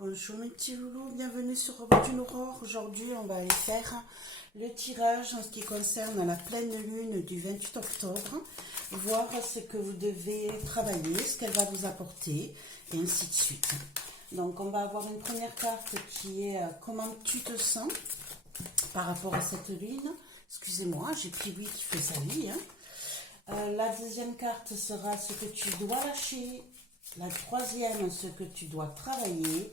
Bonjour mes petits loulous, bienvenue sur Robot d'une Aurore. Aujourd'hui, on va aller faire le tirage en ce qui concerne la pleine lune du 28 octobre. Voir ce que vous devez travailler, ce qu'elle va vous apporter, et ainsi de suite. Donc, on va avoir une première carte qui est comment tu te sens par rapport à cette lune. Excusez-moi, j'ai pris lui qui fait sa vie. La deuxième carte sera ce que tu dois lâcher. La troisième, ce que tu dois travailler.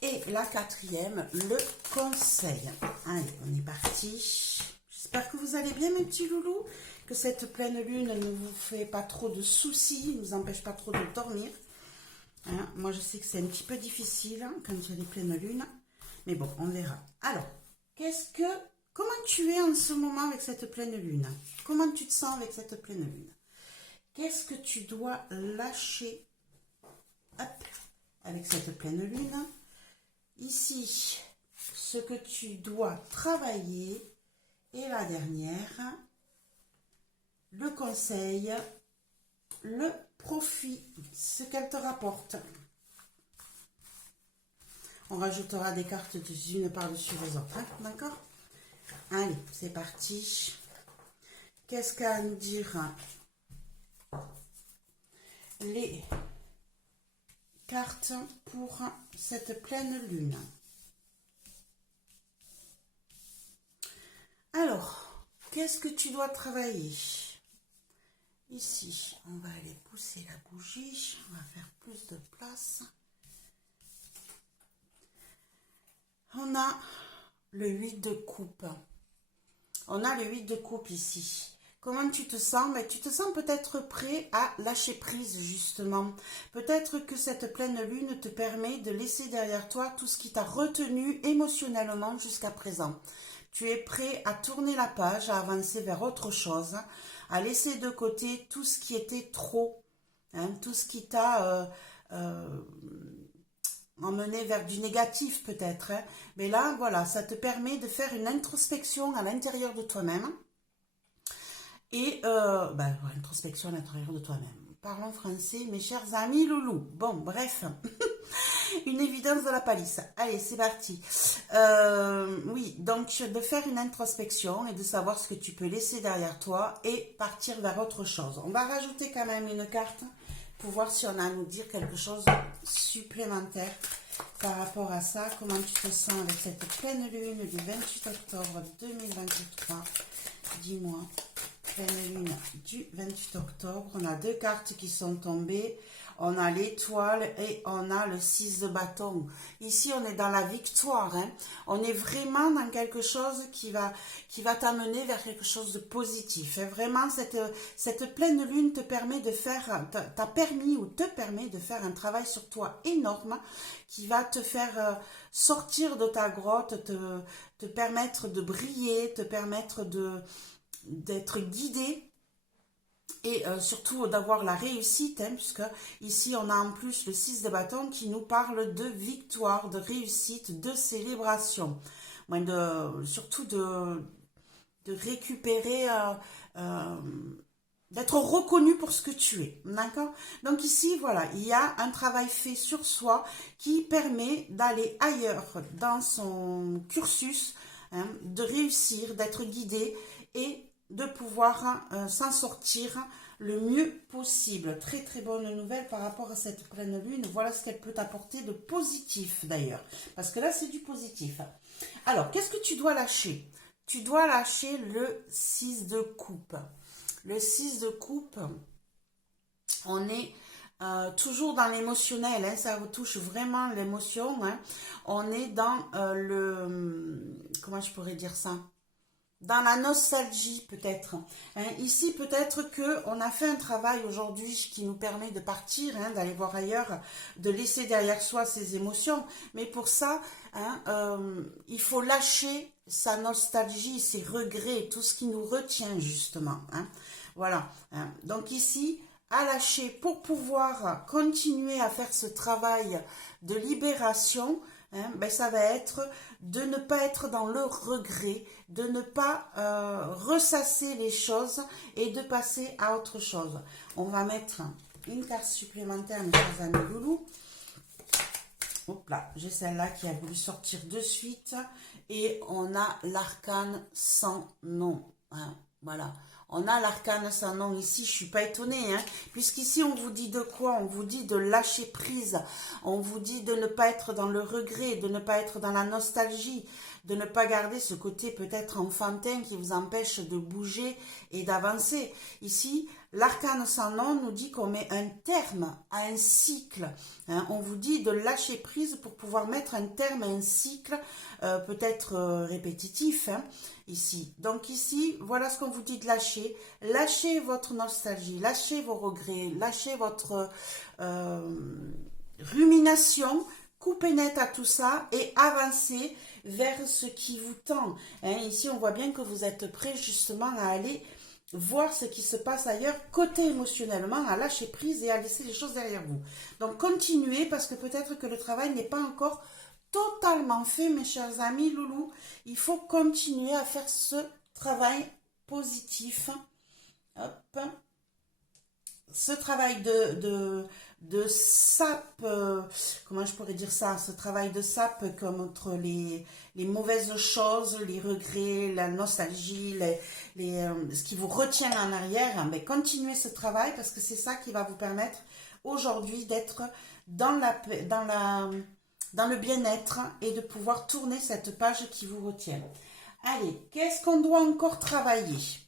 Et la quatrième, le conseil. Allez, on est parti. J'espère que vous allez bien, mes petits loulous. Que cette pleine lune ne vous fait pas trop de soucis, ne vous empêche pas trop de dormir. Moi, je sais que c'est un petit peu difficile quand il y a des pleines lunes. Mais bon, on verra. Alors, comment tu es en ce moment avec cette pleine lune? Comment tu te sens avec cette pleine lune? Qu'est-ce que tu dois lâcher? Hop, avec cette pleine lune. Ici, ce que tu dois travailler. Et la dernière, le conseil, le profit, ce qu'elle te rapporte. On rajoutera des cartes les unes par-dessus les autres, d'accord? Allez, c'est parti. Qu'est-ce qu'a à nous dire les cartes pour cette pleine lune? Alors, qu'est-ce que tu dois travailler? Ici, on va aller pousser la bougie, on va faire plus de place. On a le 8 de coupe. On a le 8 de coupe ici. Comment tu te sens? Ben, tu te sens peut-être prêt à lâcher prise, justement. Peut-être que cette pleine lune te permet de laisser derrière toi tout ce qui t'a retenu émotionnellement jusqu'à présent. Tu es prêt à tourner la page, à avancer vers autre chose, à laisser de côté tout ce qui était trop, tout ce qui t'a emmené vers du négatif peut-être. Mais là, voilà, ça te permet de faire une introspection à l'intérieur de toi-même. Et introspection à l'intérieur de toi-même. Parlons français, mes chers amis loulous. Bon, bref, une évidence de la palisse. Allez, c'est parti. Oui, donc de faire une introspection et de savoir ce que tu peux laisser derrière toi et partir vers autre chose. On va rajouter quand même une carte pour voir si on a à nous dire quelque chose supplémentaire par rapport à ça. Comment tu te sens avec cette pleine lune du 28 octobre 2023? Dis-moi. Pleine lune du 28 octobre. On a deux cartes qui sont tombées. On a l'étoile et on a le 6 de bâton. Ici, on est dans la victoire. On est vraiment dans quelque chose qui va t'amener vers quelque chose de positif. Vraiment, cette pleine lune te permet de faire, te permet de faire un travail sur toi énorme qui va te faire sortir de ta grotte, te permettre de briller, te permettre d'être guidé et surtout d'avoir la réussite, puisque ici on a en plus le 6 de bâton qui nous parle de victoire, de réussite, de célébration, surtout de récupérer, d'être reconnu pour ce que tu es, d'accord? Donc ici, voilà, il y a un travail fait sur soi qui permet d'aller ailleurs dans son cursus, de réussir, d'être guidé et de pouvoir s'en sortir le mieux possible. Très très bonne nouvelle par rapport à cette pleine lune. Voilà ce qu'elle peut t'apporter de positif d'ailleurs. Parce que là c'est du positif. Alors qu'est-ce que tu dois lâcher? Tu dois lâcher le 6 de coupe. Le 6 de coupe, on est toujours dans l'émotionnel, ça touche vraiment l'émotion. On est dans comment je pourrais dire ça? Dans la nostalgie peut-être. Ici peut-être qu'on a fait un travail aujourd'hui qui nous permet de partir, d'aller voir ailleurs, de laisser derrière soi ses émotions. Mais pour ça, il faut lâcher sa nostalgie, ses regrets, tout ce qui nous retient justement. Voilà. Donc ici, à lâcher pour pouvoir continuer à faire ce travail de libération. Ça va être de ne pas être dans le regret, de ne pas ressasser les choses et de passer à autre chose. On va mettre une carte supplémentaire, mes chers amis loulous. Hop là, j'ai celle-là qui a voulu sortir de suite. Et on a l'arcane sans nom. Hein, voilà. On a l'arcane sans nom ici, je ne suis pas étonnée, hein, puisqu'ici on vous dit de quoi? On vous dit de lâcher prise, on vous dit de ne pas être dans le regret, de ne pas être dans la nostalgie, de ne pas garder ce côté peut-être enfantin qui vous empêche de bouger et d'avancer. Ici, l'arcane sans nom nous dit qu'on met un terme à un cycle. Hein. On vous dit de lâcher prise pour pouvoir mettre un terme à un cycle, peut-être répétitif, hein, ici. Donc ici, voilà ce qu'on vous dit de lâcher. Lâchez votre nostalgie, lâchez vos regrets, lâchez votre rumination, coupez net à tout ça et avancez vers ce qui vous tend. Hein, ici, on voit bien que vous êtes prêts justement à aller voir ce qui se passe ailleurs, côté émotionnellement, à lâcher prise et à laisser les choses derrière vous. Donc, continuez parce que peut-être que le travail n'est pas encore totalement fait, mes chers amis loulous. Il faut continuer à faire ce travail positif. Hop. Ce travail de sape, comment je pourrais dire ça, ce travail de sape contre les mauvaises choses, les regrets, la nostalgie, ce qui vous retient en arrière, mais continuez ce travail parce que c'est ça qui va vous permettre aujourd'hui d'être dans le bien-être et de pouvoir tourner cette page qui vous retient. Allez, qu'est-ce qu'on doit encore travailler?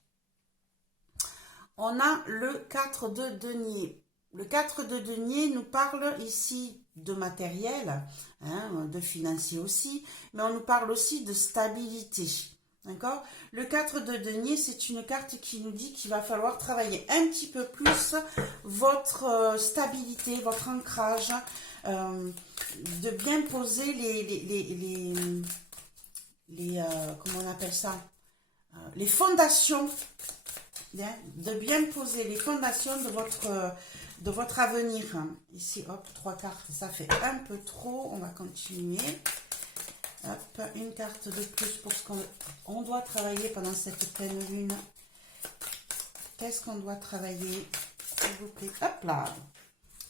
On a le 4 de denier. Le 4 de denier nous parle ici de matériel, hein, de financier aussi, mais on nous parle aussi de stabilité. D'accord? Le 4 de denier, c'est une carte qui nous dit qu'il va falloir travailler un petit peu plus votre stabilité, votre ancrage, de bien poser comment on appelle ça? Les fondations. Bien, de bien poser les fondations de votre avenir. Ici, hop, 3 cartes, ça fait un peu trop. On va continuer. Hop, une carte de plus pour ce qu'on doit travailler pendant cette pleine lune. Qu'est-ce qu'on doit travailler, s'il vous plaît? Hop là.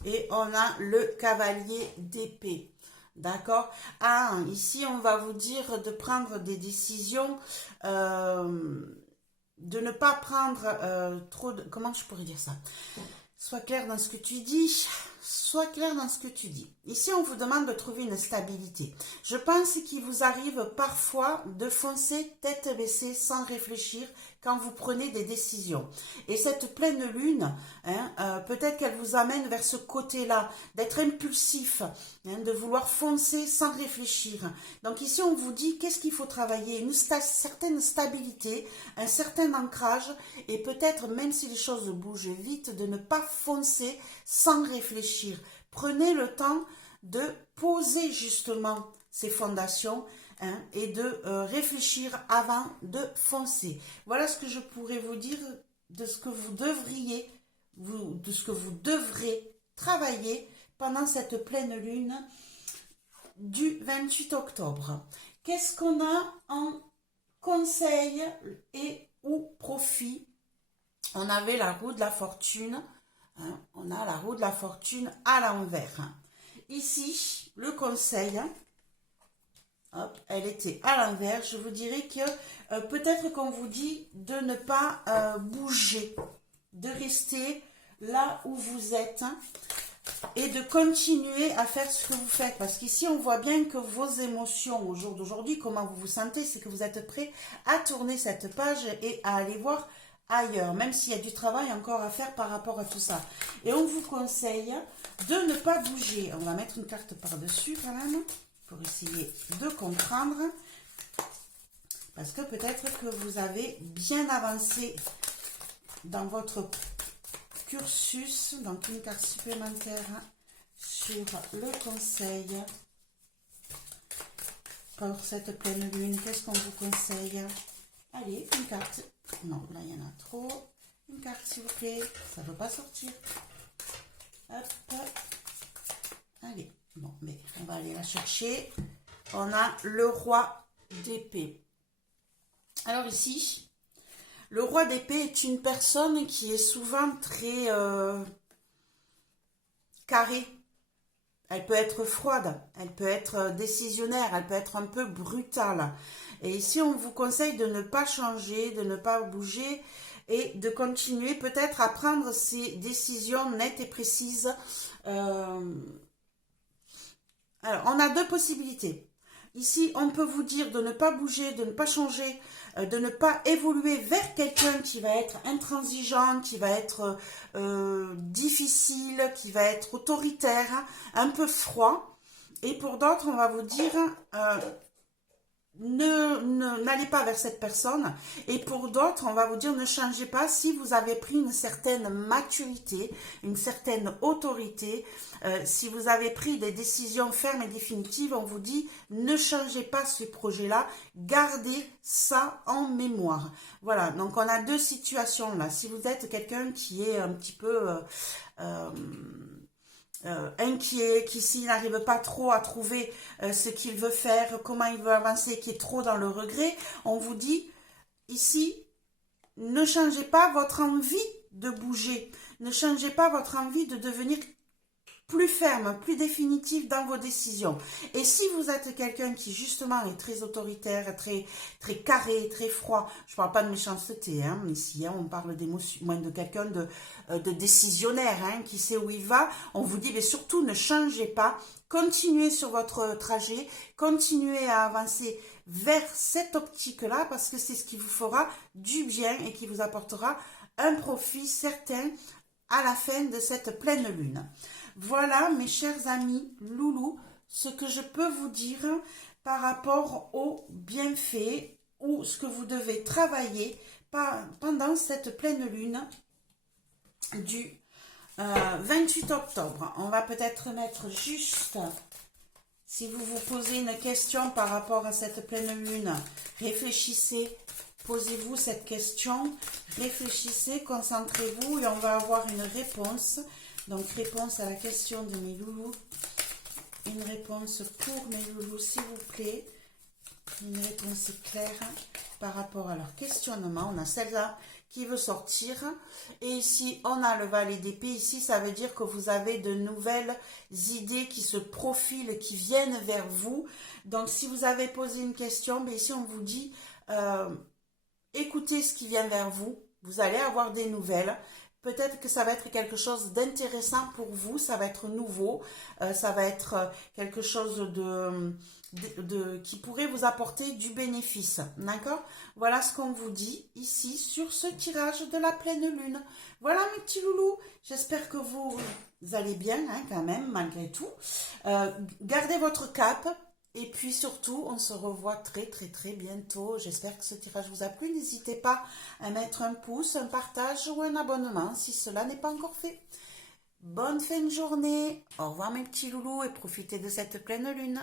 Et on a le cavalier d'épée. D'accord? Ah, ici, on va vous dire de prendre des décisions... de ne pas prendre trop de... Comment je pourrais dire ça? Sois clair dans ce que tu dis. Sois clair dans ce que tu dis. Ici, on vous demande de trouver une stabilité. Je pense qu'il vous arrive parfois de foncer tête baissée sans réfléchir quand vous prenez des décisions. Et cette pleine lune, hein, peut-être qu'elle vous amène vers ce côté-là, d'être impulsif, hein, de vouloir foncer sans réfléchir. Donc ici, on vous dit qu'est-ce qu'il faut travailler? Une certaine stabilité, un certain ancrage, et peut-être, même si les choses bougent vite, de ne pas foncer sans réfléchir. Prenez le temps de poser justement ces fondations, hein, et de réfléchir avant de foncer. Voilà ce que je pourrais vous dire de ce que vous devriez, de ce que vous devrez travailler pendant cette pleine lune du 28 octobre. Qu'est-ce qu'on a en conseil et ou profit? On avait la roue de la fortune. Hein, on a la roue de la fortune à l'envers. Ici, le conseil... Hop, elle était à l'envers. Je vous dirais que peut-être qu'on vous dit de ne pas bouger, de rester là où vous êtes, hein, et de continuer à faire ce que vous faites. Parce qu'ici, on voit bien que vos émotions au jour d'aujourd'hui, comment vous vous sentez, c'est que vous êtes prêt à tourner cette page et à aller voir ailleurs, même s'il y a du travail encore à faire par rapport à tout ça. Et on vous conseille de ne pas bouger. On va mettre une carte par-dessus quand même, pour essayer de comprendre, parce que peut-être que vous avez bien avancé dans votre cursus. Donc une carte supplémentaire sur le conseil pour cette pleine lune. Qu'est-ce qu'on vous conseille? Allez, une carte. Non, là il y en a trop. Une carte s'il vous plaît, ça ne veut pas sortir. Hop, allez. Bon, mais on va aller la chercher. On a le roi d'épée. Alors ici, le roi d'épée est une personne qui est souvent très carrée. Elle peut être froide, elle peut être décisionnaire, elle peut être un peu brutale. Et ici, on vous conseille de ne pas changer, de ne pas bouger et de continuer peut-être à prendre ces décisions nettes et précises. Alors, on a deux possibilités. Ici, on peut vous dire de ne pas bouger, de ne pas changer, de ne pas évoluer vers quelqu'un qui va être intransigeant, qui va être difficile, qui va être autoritaire, un peu froid. Et pour d'autres, on va vous dire n'allez pas vers cette personne. Et pour d'autres, on va vous dire ne changez pas si vous avez pris une certaine maturité, une certaine autorité. Si vous avez pris des décisions fermes et définitives, on vous dit ne changez pas ce projet-là, gardez ça en mémoire. Voilà, donc on a deux situations là. Si vous êtes quelqu'un qui est un petit peu inquiet, qui s'il n'arrive pas trop à trouver ce qu'il veut faire, comment il veut avancer, qui est trop dans le regret, on vous dit ici, ne changez pas votre envie de bouger, ne changez pas votre envie de devenir plus ferme, plus définitive dans vos décisions. Et si vous êtes quelqu'un qui justement est très autoritaire, très carré, très froid, je ne parle pas de méchanceté, hein, ici on parle d'émotion, de quelqu'un de décisionnaire, hein, qui sait où il va, on vous dit mais surtout ne changez pas, continuez sur votre trajet, continuez à avancer vers cette optique-là parce que c'est ce qui vous fera du bien et qui vous apportera un profit certain à la fin de cette pleine lune. Voilà, mes chers amis loulous, ce que je peux vous dire par rapport aux bienfaits ou ce que vous devez travailler pendant cette pleine lune du 28 octobre. On va peut-être mettre juste, si vous vous posez une question par rapport à cette pleine lune, réfléchissez, posez-vous cette question, réfléchissez, concentrez-vous et on va avoir une réponse. Donc, réponse à la question de mes loulous. Une réponse pour mes loulous, s'il vous plaît. Une réponse claire par rapport à leur questionnement. On a celle-là qui veut sortir. Et ici, on a le valet d'épée. Ici, ça veut dire que vous avez de nouvelles idées qui se profilent, qui viennent vers vous. Donc, si vous avez posé une question, mais ici, on vous dit, écoutez ce qui vient vers vous. Vous allez avoir des nouvelles. Peut-être que ça va être quelque chose d'intéressant pour vous, ça va être nouveau, ça va être quelque chose qui pourrait vous apporter du bénéfice, d'accord? Voilà ce qu'on vous dit ici sur ce tirage de la pleine lune. Voilà mes petits loulous, j'espère que vous allez bien hein, quand même, malgré tout. Gardez votre cap. Et puis surtout, on se revoit très bientôt. J'espère que ce tirage vous a plu. N'hésitez pas à mettre un pouce, un partage ou un abonnement si cela n'est pas encore fait. Bonne fin de journée. Au revoir mes petits loulous et profitez de cette pleine lune.